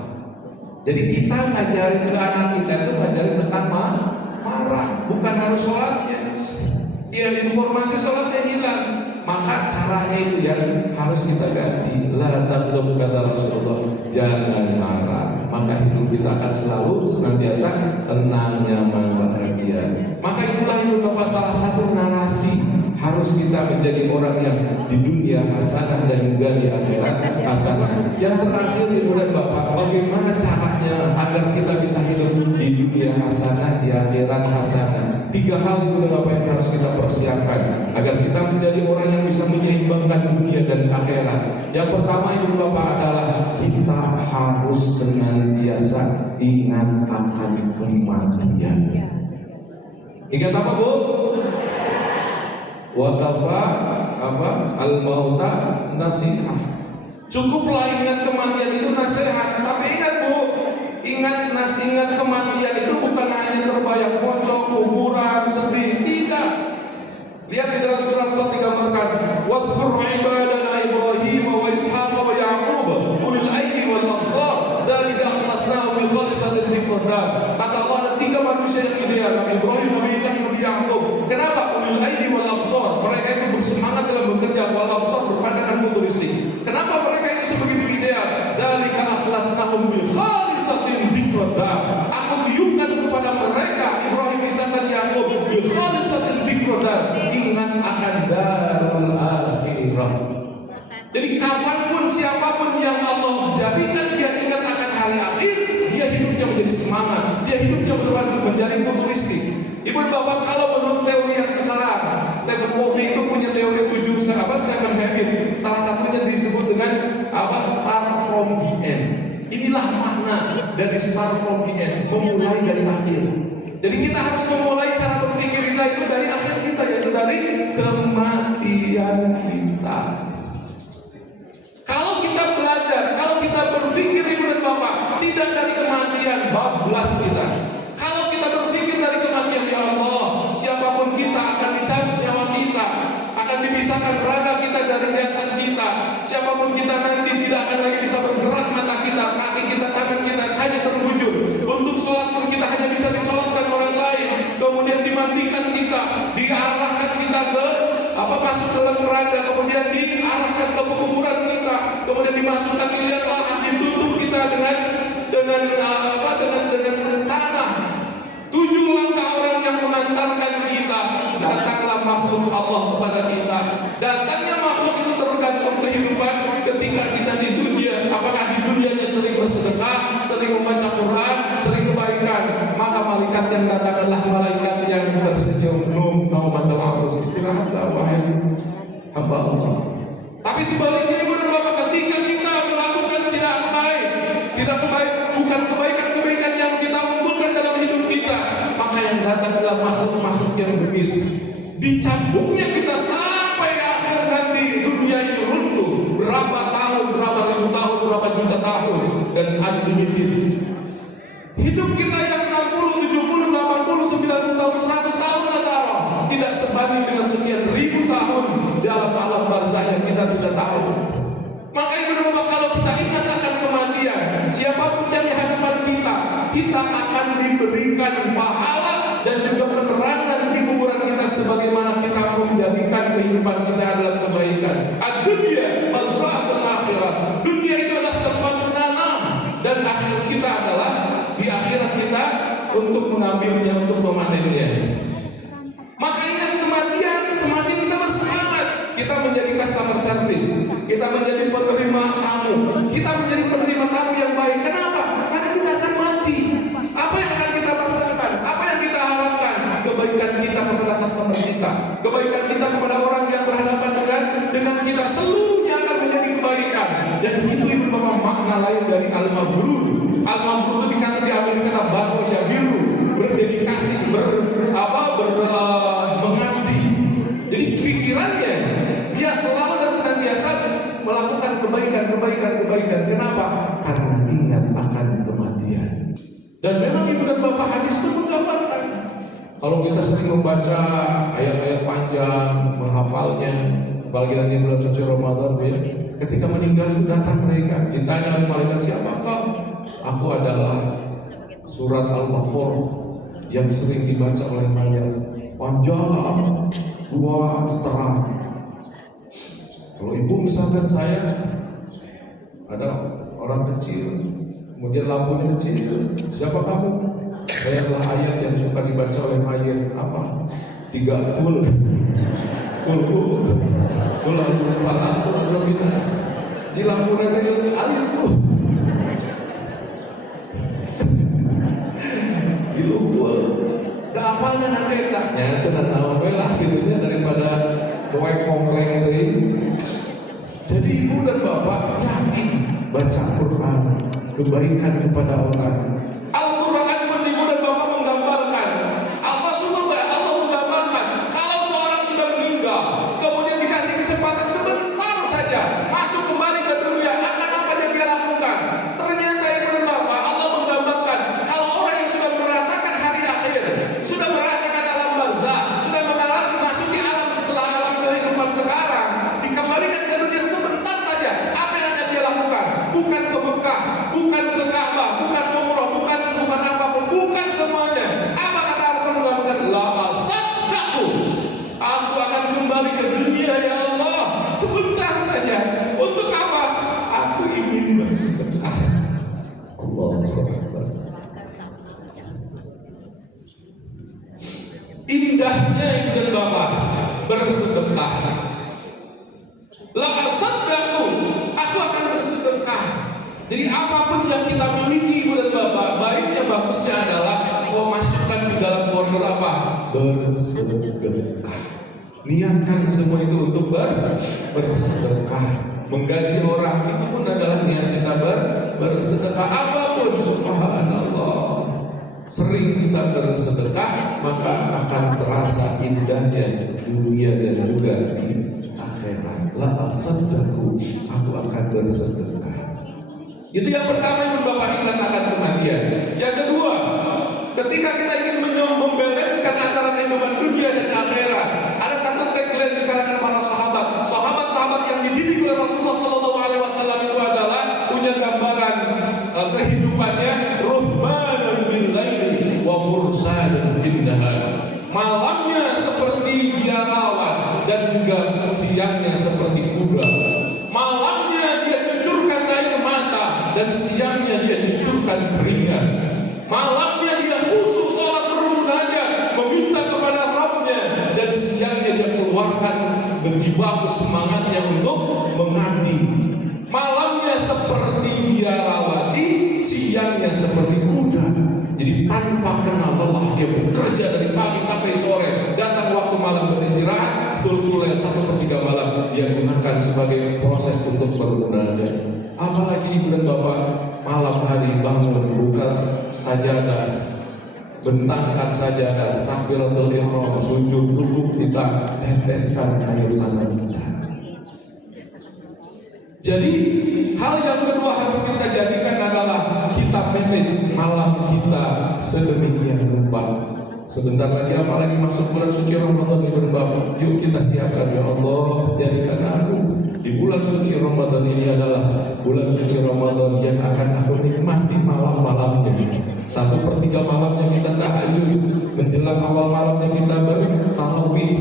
Jadi kita ngajarin ke anak kita itu ngajarin tentang marah, bukan harus sholatnya. Ya informasi sholatnya hilang, maka caranya itu yang harus kita ganti. La taghdab kata Rasulullah, jangan marah. Maka hidup kita akan selalu senantiasa tenang, nyaman, bahagia. Maka itulah ibu bapak salah satu narasi harus kita menjadi orang yang di dunia hasanah dan juga di akhirat hasanah. Yang terakhir ibu dan bapak, bagaimana caranya agar kita bisa hidup di dunia hasanah, di akhirat hasanah? 3 hal itu dan apa yang harus kita persiapkan agar kita menjadi orang yang bisa menyeimbangkan dunia dan akhirat. Yang pertama Ibu Bapak adalah kita harus senantiasa ingat akan kematian. Ingat apa, Bu? Wa kafa al-mauta nasihah. Cukuplah ingat kematian itu nasihat. Tapi ingat, Bu, ingat kematian itu bukan hanya terbayang pocong, kuburan, sedih, tidak. Lihat di dalam surat digambarkan, wadhkur ibadana Ibrahim wa Ishaq wa Ya'qub ulil aidi wal absar dzalika akhlasnahu bi khalisatin dzikrillah. Kata Allah ada 3 manusia yang ideal, Nabi Ibrahim, Nabi Ishaq, Nabi Ya'qub. Kenapa? Ulil aidi wal absar. Mereka itu bersemangat dalam bekerja, wal absar berpandangan futuristik. Kenapa mereka itu sebegitu ideal? Dzalika akhlasnahum bi khalisatin dzikrillah. Aku tiupkan kepada mereka Ibrahim, Ishaq dan Ya'qub bi khalisatin dzikrillah. Ingat akan darul akhirah. Jadi kapanpun siapapun yang Allah jadikan dia ingat akan hari akhir, dia hidupnya menjadi semangat, dia hidupnya menjadi futuristik. Ibu dan Bapak, kalau menurut teori yang sekarang, Stephen Covey itu punya teori 7 habit. Salah satunya disebut dengan start from the end. Inilah makna dari start from the end, memulai dari akhir. Jadi kita harus memulai cara berpikir kita itu dari akhir kita, yaitu dari kematian kita. Kalau kita belajar, kalau kita berpikir Ibu dan Bapak tidak dari kematian, bablas kita. Kalau kita berpikir dari kematian, ya Allah, siapapun kita akan dicabut nyawa kita, akan dipisahkan raga kita dari jasad kita. Siapapun kita nanti tidak akan lagi bisa bergerak mata kita, kaki kita, tangan kita hanya terbujur. Untuk sholat pun kita hanya bisa disolatkan orang lain. Kemudian dimandikan kita, diarahkan kita ke masuk dalam keranda, kemudian diarahkan ke pekuburan kita, kemudian dimasukkan ke liang lahat, ditutup kita dengan tanah. 7 langkah orang yang mengantarkan kita. Datanglah makhluk Allah kepada kita. Datangnya makhluk itu tergantung kehidupan ketika kita di dunia. Apakah di dunianya sering bersedekah, sering membaca Quran, sering kebaikan, maka malaikat yang datang adalah malaikat yang tersenyum, naumatul arus, istirahat wahai hamba Allah. Tapi sebaliknya Ibu dan Bapak, ketika kita melakukan bukan kebaikan yang kita unggulkan dalam hidup kita, maka yang datang adalah makhluk-makhluk yang bengis. Dicambuknya kita sampai akhir nanti dunia ini runtuh. Berapa tahun, berapa ribu tahun, berapa juta tahun, dan unlimited. Hidup kita yang 60, 70, 80, 90 tahun, 100 tahun negara tidak sebanding dengan sekian ribu tahun dalam alam barzah yang kita tidak tahu. Maka Ibu dan Bapak, kalau kita ingat akan kematian, siapapun yang di hadapan kita akan diberikan pahala dan juga penerangan di kuburan kita sebagaimana kita menjadikan kehidupan kita adalah kebaikan. Ad-dunya mazra'atul akhirat. Dunia itu adalah tempat menanam, dan akhir kita adalah di akhirat kita untuk mengambilnya, untuk memanennya. Maka ingat kematian, semakin kita bersemangat, kita menjadi customer service, kita menjadi penerima tamu, kita menjadi penerima tamu yang baik. Kenapa? Karena kita akan mati. Apa yang akan kita lakukan? Apa yang kita harapkan? Kebaikan kita kepada customer kita, kebaikan kita kepada orang yang berhadapan dengan kita, seluruhnya akan menjadi kebaikan. Dan itu Ibu Bapak makna lain dari al-mabrur. Al-mabrur itu dikata di Amerika kata baru ya biru, berdedikasi, mengabdi. Jadi pikirannya dia selalu dan senantiasa melakukan kebaikan. Kenapa? Karena ingat akan kematian. Dan memang Ibu dan Bapak, hadis itu menggambarkan. Kalau kita sering membaca ayat-ayat panjang, menghafalnya, apalagi nanti bulan suci Ramadan, ya, ketika meninggal itu datang mereka, ditanya oleh malaikat, siapa kau? Aku adalah surat Al-Baqarah yang sering dibaca oleh mayat, panjang, luas, terang. Kalau ibu misalkan saya ada orang kecil, kemudian lampunya kecil, siapa kamu? Saya adalah ayat yang suka dibaca oleh mayat. Apa? 3 kul falak, kul binas. Di lampu negeri alif ilukul. apalnya nan eta nya teu naon we lah gitu nya daripada poek kompleng teuing. Jadi ibu dan bapak yakin baca Quran, kebaikan kepada orang. Al-Quran pun ibu dan bapak menggambarkan. Allah menggambarkan kalau seorang sudah meninggal, kemudian dikasih kesempatan sebentar saja masuk kembali ke dunia, akan apa yang dia lakukan? Ternyata ibu dan bapak, Allah menggambarkan kalau orang yang sudah merasakan hari akhir, sudah merasakan alam barzakh, sudah mengalami masuki alam setelah alam kehidupan sekarang, dikembalikan ke dunia sebentar saja, apa yang akan dia lakukan? Bukan ke Mekah, bukan ke Ka'bah, bukan umroh, bukan apapun, bukan semuanya. Apa kata Allah mengatakan? La asaddaqu, aku akan kembali ke dunia ya Allah sebentar saja. Untuk apa? Aku ingin bersedekah. Allahu Akbar. Indahnya ibu dan bapak bersedekah. La asaddaqu, aku akan bersedekah. Jadi apapun yang kita miliki ibu dan bapak, baiknya bagusnya adalah masukkan di dalam koridor apa? Bersedekah. Niatkan semua itu untuk bersedekah. Menggaji orang itu pun adalah niat kita bersedekah. Apapun, subhanallah, sering kita bersedekah, maka akan terasa indahnya dunia dan juga di akhirat. La asaddaqu, aku akan bersedekah. Itu yang pertama, ibu bapak, ingat akan kematian. Yang kedua, ketika kita ingin membalanskan antara kehidupan dunia dan akhirat, ada satu tagline di kalangan para sahabat. Sahabat-sahabat yang dididik oleh Rasulullah SAW itu adalah punya gambaran kehidupannya ruhbanun bil laili wa fursanun fin nahar. Malamnya seperti biarawan dan juga siangnya seperti kuda. Malamnya dia cucurkan air mata dan siangnya dia cucurkan keringat. Malamnya dia khusyuk salat bermunajat meminta kepada Rabbnya, dan siangnya dia keluarkan berjibaku semangatnya untuk mengabdi. Malamnya seperti biarawati, siangnya seperti kuda. Jadi tanpa kenal lelah dia bekerja dari pagi sampai sore. Datang waktu malam beristirahat, sultulen 1/3 malam dia gunakan sebagai proses untuk bermunajat. Apalagi ibu dan bapak, malam hari bangun buka sajadah, bentangkan sajadah, takbiratul ihram, sujud, rukuk, kita teteskan air mata kita. Jadi hal yang kedua harus kita jadikan adalah kita manage malam kita sedemikian rupa. Sebentar lagi, apalagi masuk bulan suci Ramadan ibu dan bapak, yuk kita siapkan, ya Allah jadikan aku di bulan suci Ramadan ini adalah bulan suci Ramadan yang akan aku nikmati malam-malamnya. 1/3 malamnya kita tahajud, menjelang awal malamnya kita bertarawih,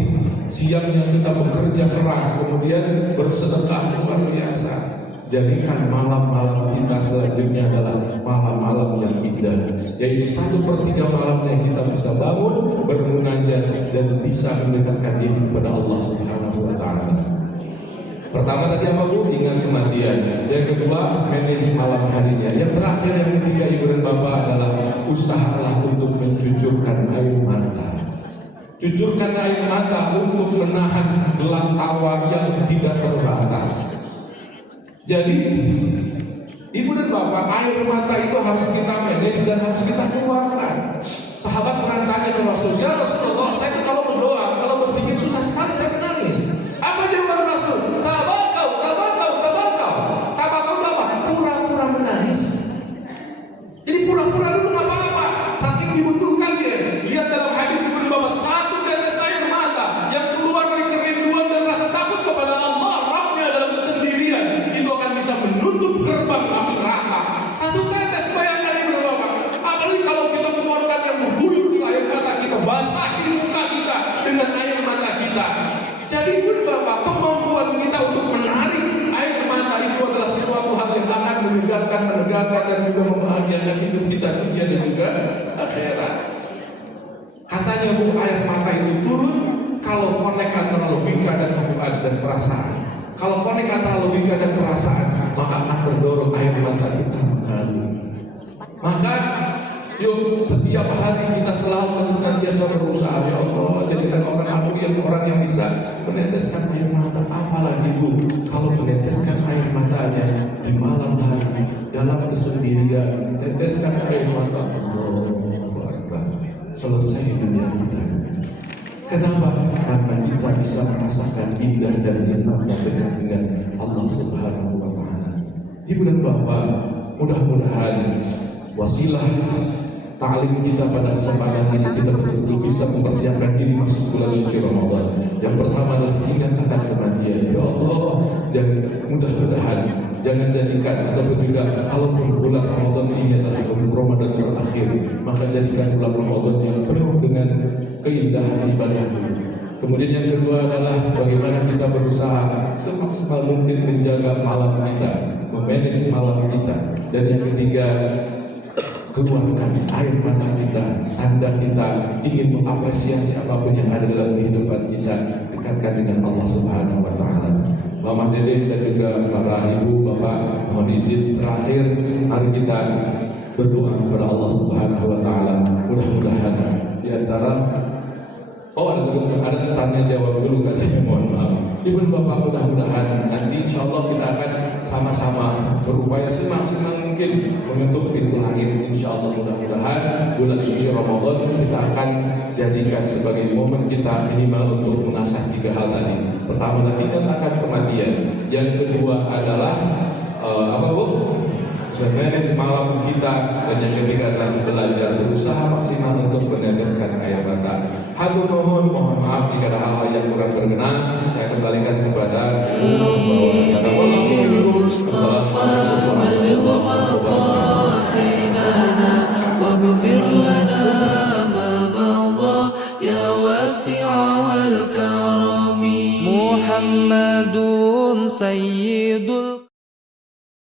siangnya kita bekerja keras, kemudian bersedekah luar biasa. Jadikan malam-malam kita selanjutnya adalah malam-malam yang indah, yaitu 1/3 malamnya kita bisa bangun, bermunajat, dan bisa mendekatkan diri kepada Allah Subhanahu wa Ta'ala. Pertama tadi apa bu? Ingat kematian. Yang kedua, manage malam harinya. Yang terakhir, yang ketiga ibu dan bapak, adalah usahalah untuk mencucurkan air mata. Cucurkan air mata untuk menahan gelak tawa yang tidak terbatas. Jadi ibu dan bapak, air mata itu harus kita manage dan harus kita keluarkan. Sahabat pernah tanya ke Rasul, ya Rasulullah, saya itu kalau berdoa, kalau berzikir susah sekali saya menangis. Apa jawaban Rasul? Tabakau, tabakau, tabakau. Tabakau itu apa? Pura-pura menangis. Jadi pura-pura dulu nggak apa-apa, saking dibutuhkan dia. Lihat dalam hadis ibu dan bapak, 1 tetes air mata yang keluar dari kerinduan dan rasa takut kepada Allah Rabbnya dalam kesendirian, itu akan bisa menutup gerbang api neraka. 1 tetes, bayangkan ibu dan bapak. Apalagi kalau kita keluarkan yang mengguyur di air mata kita, basahi muka kita dengan air mata kita. Jadi ibu dan bapak, kemampuan kita untuk menarik air mata itu adalah sesuatu hal yang akan menyegarkan, menegakkan, dan juga membahagiakan hidup kita dunia dan juga akhirat. Katanya bu, air mata itu turun kalau connect antara logika dan fuad dan perasaan. Kalau connect antara logika dan perasaan, maka akan terdorong air mata kita mengalir. Maka Yuk setiap hari kita selalu senantiasa berusaha, ya Allah jadikan aku orang yang bisa meneteskan air mata. Apalagi Bu, kalau meneteskan air matanya di malam hari dalam kesendirian, teteskan air mata, Allahu Akbar, selesai dunia kita. Kenapa? Karena kita bisa merasakan indah dan nikmat yang dekat dengan Allah Subhanahu wa Ta'ala. Ibu dan Bapak, mudah-mudahan wasilah ta'lim kita pada kesempatan ini kita betul-betul bisa mempersiapkan diri masuk bulan suci Ramadan. Yang pertama adalah ingat akan kematian. Ya Allah, mudah-mudahan jangan jadikan ataupun juga kalau bulan Ramadan ini adalah bulan Ramadan terakhir, maka jadikan bulan Ramadan yang penuh dengan keindahan ibadah. Kemudian yang kedua adalah bagaimana kita berusaha semaksimal mungkin menjaga malam kita, memanage malam kita. Dan yang ketiga, keluarkan air mata kita, tanda kita ingin mengapresiasi apapun yang ada dalam kehidupan kita, dekatkan dengan Allah Subhanahu wa Ta'ala. Mama Dede dan juga para ibu bapak, mohon izin terakhir, mari kita berdoa kepada Allah Subhanahu wa Ta'ala. Mudah-mudahan di antara ada tanya jawab dulu katanya, mohon maaf. Ibu dan bapak, mudah-mudahan nanti insya Allah kita akan sama-sama berupaya semaksimal mungkin mengetuk pintu langit. Insya Allah mudah-mudahan bulan suci Ramadan kita akan jadikan sebagai momen kita minimal untuk mengasah 3 hal tadi. Pertama, ingat akan kematian. Yang kedua adalah apa Bu? Memanage malam kita. Dan yang ketiga adalah belajar, berusaha maksimal untuk meneteskan air mata. Hatur nuhun, mohon maaf jika ada hal-hal yang kurang berkenan. Saya kembalikan kepada pembawa acara. Assalamualaikum warahmatullahi wabarakatuh. Muhammadun Sayyidul